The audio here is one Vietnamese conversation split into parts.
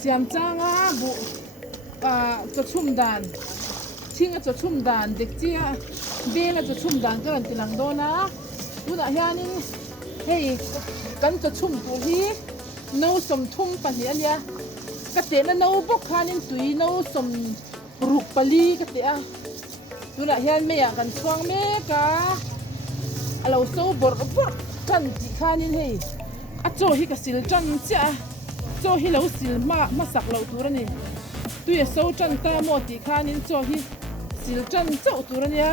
siam changa bu cho chum dan thinga cho chum dan dek chia bela cho chum dan kan tilang dona tuna hianin hei kan cho chum tu hi no som thum pa hi ania ka te na no bok khanin tui no som ruk pali ka te a tuna hian me ya kan chuang me ka alo so bor kan ti khanin hei a cho hi ka sil chan cha cho hi lo sil ma sak lo tur ani tuya so chan ta mo ti khanin cho hi sil chan chau tur ania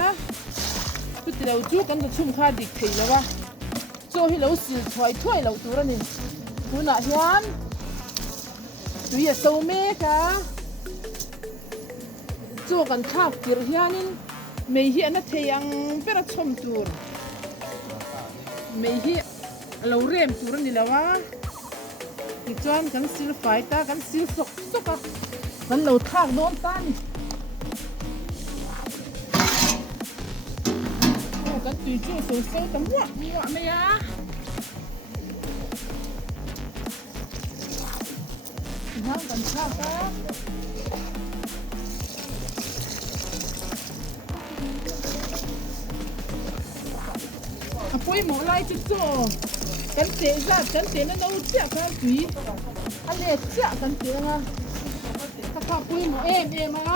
tu ti lo chu kan chum kha dik thei lawa cho hi lo sil thoi lo tur ani tuna hian tuya so me ka cho kan thak tir hianin mei hi ana theiang pera chom tur mei hi lo rem tur ani lawa ti chuan kan sil fai ta kan sil sok soka kan lo thak don ta ni kan tui chu so ta muak me ya hang kan thak ta apoi mo lai chu chu kan te za kan te na no chia ka tui ale chia kan te nga ka apoi mo ma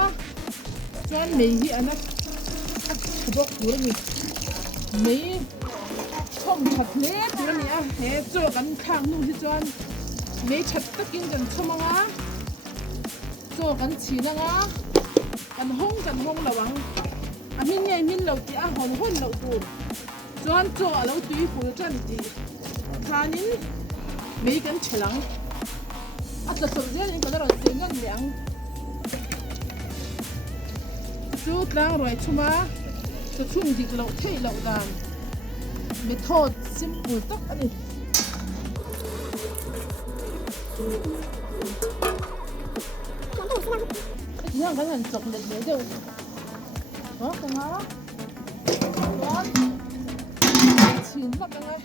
chuan mei hi ana bok tur ni mei chom that le tur ni a he chu kan khang nu hi chuan mei that takin kan chomanga chu kan china nga kan hong lawang a min lo ti a hon lo tur chuan cho alo tui pu chan ti khanin mei kan chelang a ta so zen in kan ro te ngan liang chu tlang roi chuma chu chung dik lo thei lo dan method simple tak ani yang kan han chok le de deu ha kan ha chin lak ngai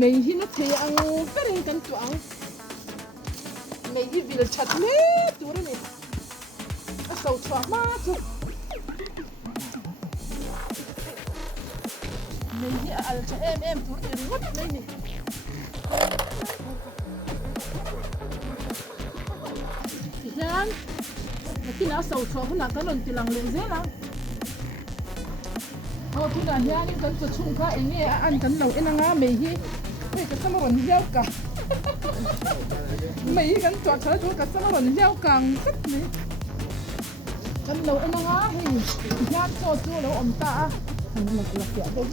mei hi na thei ang perin kan tu ang mei hi vil chat le tur ni a so chwa ma chu mei hi al cha em tur ni ringot mei ni yan kina so chwa huna kan on tilang le zela tu na hian kan chu chung kha enge an kan lo enanga mei hi hei ka sama ron hiao ka mei hi kan chwa kha chu ka sama ron hiao kang kat ni kan lo enanga hei hian chu lo om ta an la ya do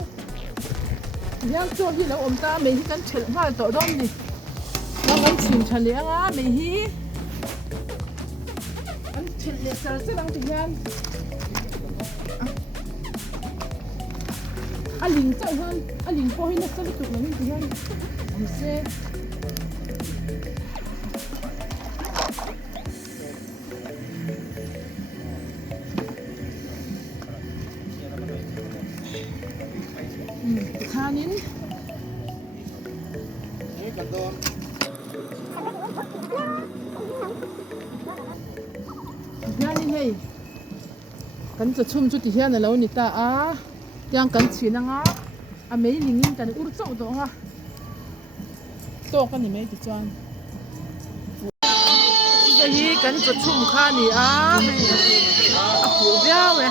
hian chu hi lo om ta mei hi kan chel ha to dom ni kan chin thale anga mei hi an chel le sal se lang ti hian aling chau han aling po hi na sa lutuk na min tihan am se khanin yani hei kan cha chum chu ti hian alo ni ta a yang kan china nga a mei lingin kan ur chau do nga to kan ni mei ti chuan hi kan chu chum kha ni a pu bia we